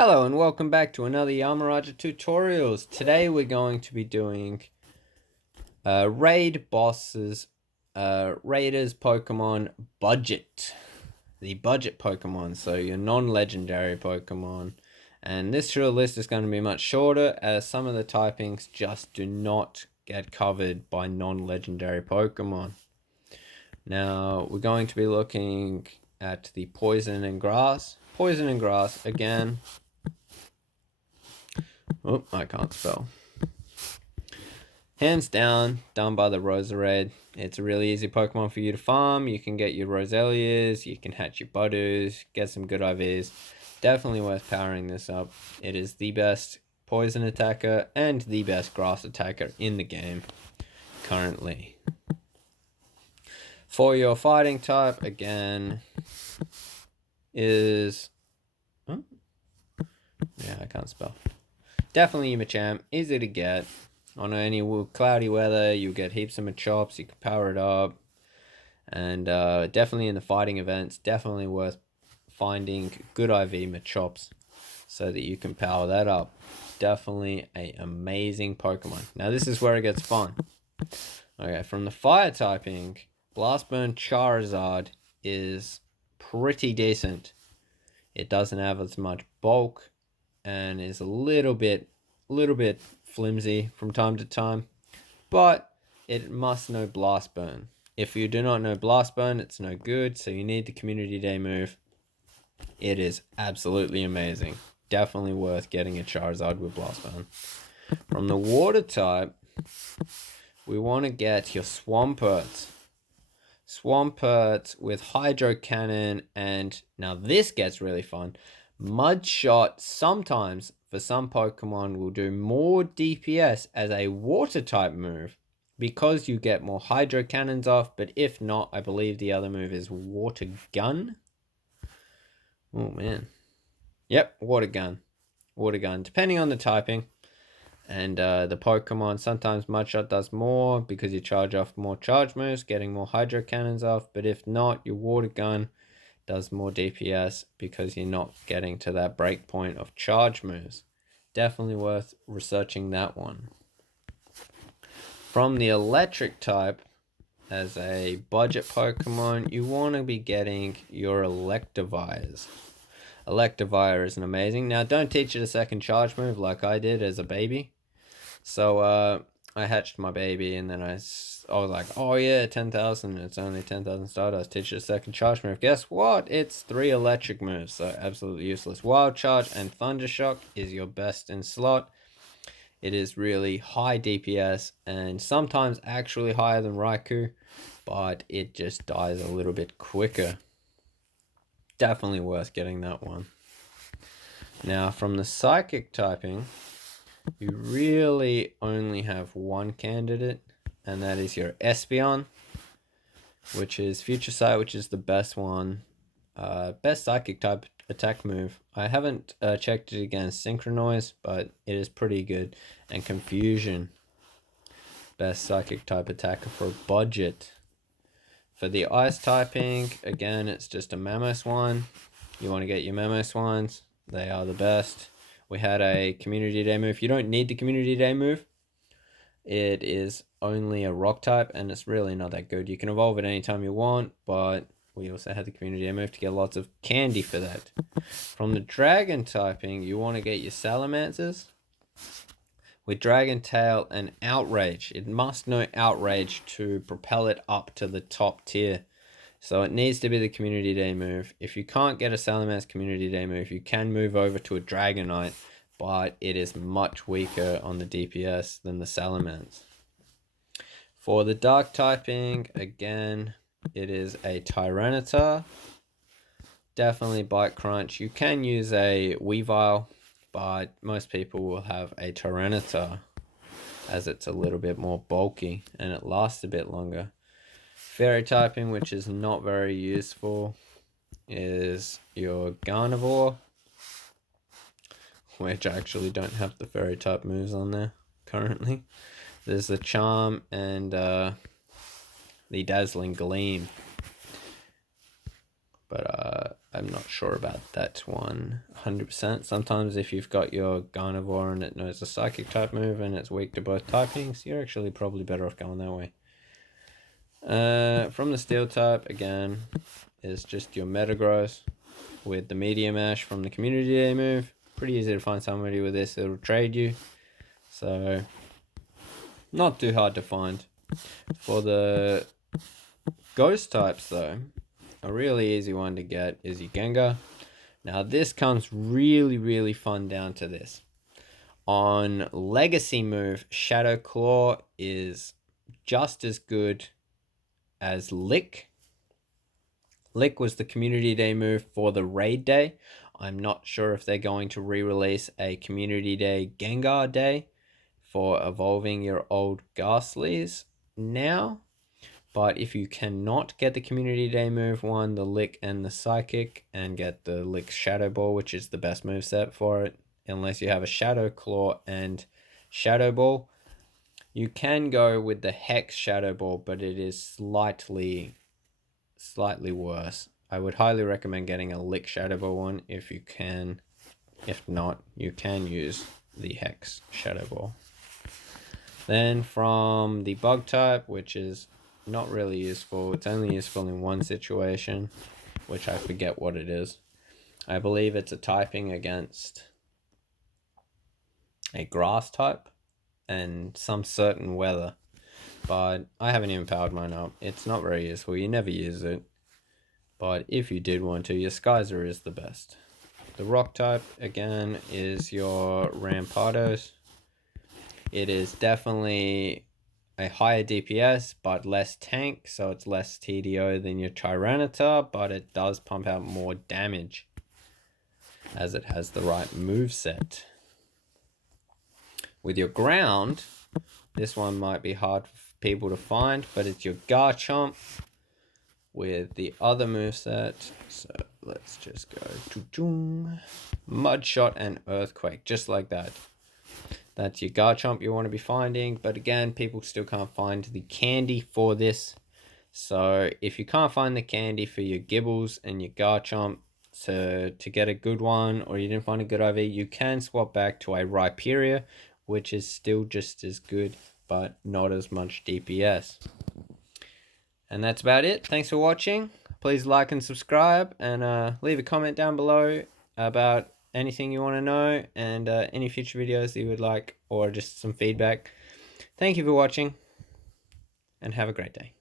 Hello and welcome back to another Yamaraja Tutorials. Today we're going to be doing Raid Bosses, Raiders Pokemon Budget. The budget Pokemon, so your non-legendary Pokemon. And this short list is going to be much shorter as some of the typings just do not get covered by non-legendary Pokemon. Now we're going to be looking at the Poison and Grass. Poison and Grass, again. Oh, I can't spell. Hands down, done by the Roserade. It's a really easy Pokemon for you to farm. You can get your Roselias, you can hatch your Butters, get some good IVs. Definitely worth powering this up. It is the best poison attacker and the best grass attacker in the game currently. For your fighting type, again, is... Oh? Yeah, I can't spell. Definitely Machamp, easy to get. On any cloudy weather, you'll get heaps of Machops, you can power it up. And definitely in the fighting events, definitely worth finding good IV Machops so that you can power that up. Definitely an amazing Pokemon. Now this is where it gets fun. Okay, from the fire typing, Blast Burn Charizard is pretty decent. It doesn't have as much bulk and is a little bit flimsy from time to time, but it must know Blast Burn. If you do not know Blast Burn, it's no good, so you need the Community Day move. It is absolutely amazing. Definitely worth getting a Charizard with Blast Burn. From the water type, we want to get your Swampert. Swampert with Hydro Cannon, and now this gets really fun. Mud Shot sometimes, for some Pokemon, will do more DPS as a water type move because you get more Hydro Cannons off, but if not, I believe the other move is Water Gun. Oh man. Yep, Water Gun. Water Gun, depending on the typing. And the Pokemon, sometimes Mud Shot does more because you charge off more charge moves, getting more Hydro Cannons off, but if not, your Water Gun does more DPS because you're not getting to that break point of charge moves. Definitely worth researching that one. From the electric type, as a budget Pokemon, you want to be getting your Electivires. Electivire is an amazing. Now, don't teach it a second charge move like I did as a baby. So, I hatched my baby and then I was like, oh yeah, 10,000, it's only 10,000 Stardust, teach it a second charge move. Guess what? It's 3 electric moves, so absolutely useless. Wild Charge and Thunder Shock is your best in slot. It is really high DPS and sometimes actually higher than Raikou, but it just dies a little bit quicker. Definitely worth getting that one. Now, from the psychic typing, you really only have one candidate, and that is your Espeon, which is Future Sight, which is the best one. Best psychic type attack move. I haven't checked it against Synchronoise, but it is pretty good. And Confusion, best psychic type attacker for a budget. For the ice typing, again, it's just a Mamoswine. You want to get your Mamoswines. They are the best. We had a Community Day move. You don't need the Community Day move. It is only a rock type, and it's really not that good. You can evolve it anytime you want, but we also had the Community Day move to get lots of candy for that. From the dragon typing, you want to get your Salamanders. With Dragon Tail and Outrage. It must know Outrage to propel it up to the top tier. So it needs to be the Community Day move. If you can't get a Salamander's Community Day move, you can move over to a Dragonite, but it is much weaker on the DPS than the Salamanders. For the dark typing, again, it is a Tyranitar. Definitely Bite Crunch. You can use a Weavile, but most people will have a Tyranitar as it's a little bit more bulky and it lasts a bit longer. Fairy typing, which is not very useful, is your Gardevoir, which I actually don't have the fairy type moves on there currently. There's the Charm and the Dazzling Gleam. But I'm not sure about that one 100%. Sometimes if you've got your Garnivore and it knows a Psychic type move and it's weak to both typings, you're actually probably better off going that way. From the Steel type, again, is just your Metagross with the Medium Ash from the Community Day move. Pretty easy to find somebody with this that'll trade you. So, not too hard to find. For the Ghost types though, a really easy one to get is your Gengar. Now this comes really fun down to this. On Legacy move, Shadow Claw is just as good as Lick. Lick was the Community Day move for the Raid Day. I'm not sure if they're going to re-release a Community Day Gengar Day for evolving your old Ghastlies now. But if you cannot get the Community Day move one, the Lick and the Psychic, and get the Lick Shadow Ball, which is the best moveset for it, unless you have a Shadow Claw and Shadow Ball, you can go with the Hex Shadow Ball, but it is slightly worse. I would highly recommend getting a Lick Shadow Ball one if you can. If not, you can use the Hex Shadow Ball. Then from the Bug type, which is not really useful, it's only useful in one situation, which I forget what it is. I believe it's a typing against a grass type and some certain weather, but I haven't even powered mine up. It's not very useful, you never use it, but if you did want to, your Skyzer is the best. The rock type again is your Rampardos. It is definitely a higher DPS but less tank, so it's less TDO than your Tyranitar, but it does pump out more damage as it has the right move set. With your ground, this one might be hard for people to find, but it's your Garchomp with the other moveset. So let's just go to Mud Shot and Earthquake, just like that. That's your Garchomp you want to be finding, but again, people still can't find the candy for this. So if you can't find the candy for your Gibbles and your Garchomp to get a good one, or you didn't find a good IV, you can swap back to a Rhyperior, which is still just as good, but not as much DPS. And that's about it. Thanks for watching. Please like and subscribe, and leave a comment down below about anything you want to know, and any future videos that you would like, or just some feedback. Thank you for watching, and have a great day.